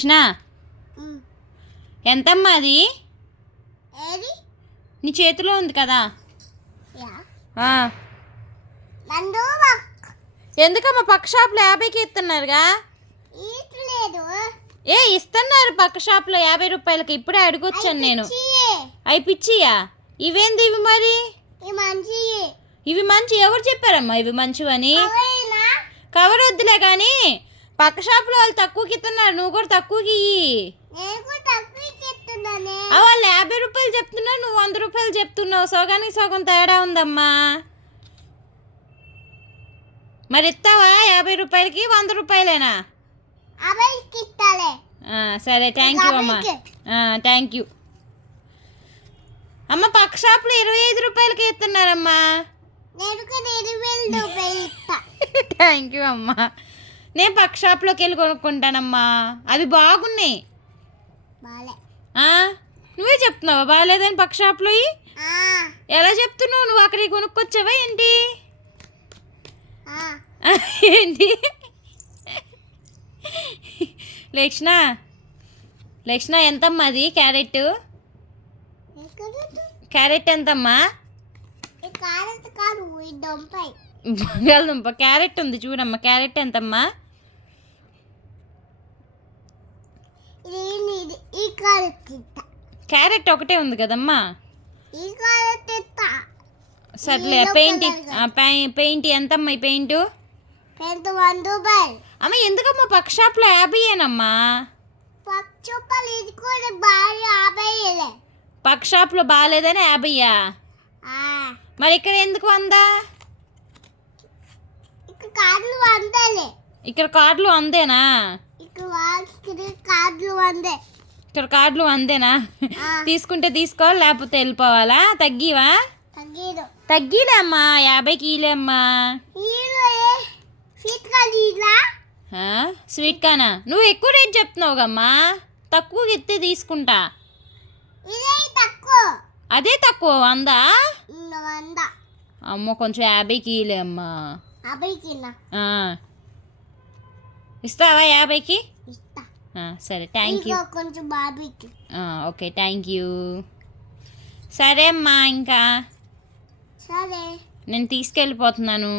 లక్షణ ఎంతమ్మా అది? నీ చేతిలో ఉంది కదా. ఎందుకమ్మా పక్క షాప్లో 50కి ఇస్తున్నారుగా? ఇస్తున్నారు పక్క షాప్లో 50 రూపాయలకి. ఇప్పుడే అడుగొచ్చాను నేను. అవి పిచ్చియా? ఇవేంది ఇవి మరి? ఇవి మంచి ఎవరు చెప్పారమ్మా ఇవి మంచివని? కవర్ వద్దులే కానీ పక్క షాప్లో వాళ్ళు తక్కువకి ఇస్తున్నారు, నువ్వు కూడా తక్కువకి ఇయ్యి. వాళ్ళు 50 రూపాయలు చెప్తున్నావు, నువ్వు 100 రూపాయలు చెప్తున్నావు. సగానికి సగం తేడా ఉందమ్మా. మరి ఇస్తావా 50 రూపాయలకి? 100 రూపాయలేనా? సరే, థ్యాంక్ యూ అమ్మా. థ్యాంక్ యూ అమ్మ. పక్క షాప్లో 25 రూపాయలకి ఇస్తున్నారమ్మా. థ్యాంక్ యూ అమ్మా. నేను పక్క షాప్లోకి వెళ్ళి కొనుక్కుంటానమ్మా. అవి బాగున్నాయి. నువ్వే చెప్తున్నావా బాగాలేదని? పక్క షాప్లో ఎలా చెప్తున్నావు? నువ్వు అక్కడికి కొనుక్కొచ్చావా ఏంటి? ఏంటి లక్షణ ఎంతమ్మా అది క్యారెట్? క్యారెట్ ఎంతమ్మా? బంగాళదుంప క్యారెట్ ఉంది చూడమ్మా. క్యారెట్ ఎంతమ్మా? క్యారెట్ ఒకటే ఉంది కదమ్మా. సర్లే. పెయింట్ ఎంతమ్మా? ఈ పెయింట్ అమ్మ ఎందుకమ్మా పక్క షాప్లో 50ఏనమ్మా. పక్క షాప్లో బాగాలేదని 50యా? మరి ఇక్కడ ఎందుకు 100? ఇక్కడ కార్డులు 100ఏనా? ఇక్కడ కార్డులు 100ఏనా? తీసుకుంటే తీసుకోవాలి, లేకపోతే వెళ్ళిపోవాలా? తగ్గివా? తగ్గిలే అమ్మా. 50కి ఇలే అమ్మా. స్వీట్ కానా? నువ్వు ఎక్కువ రేట్ చెప్తున్నావు కమ్మా. తక్కువకి ఇస్తే తీసుకుంటా. అదే తక్కువ 100? అమ్మో కొంచెం 50కి ఇలే అమ్మా. ఇస్తావా 50కి? సరే, thank you. Okay, thank you. సరే అమ్మా. ఇంకా నేను తీసుకెళ్ళిపోతున్నాను.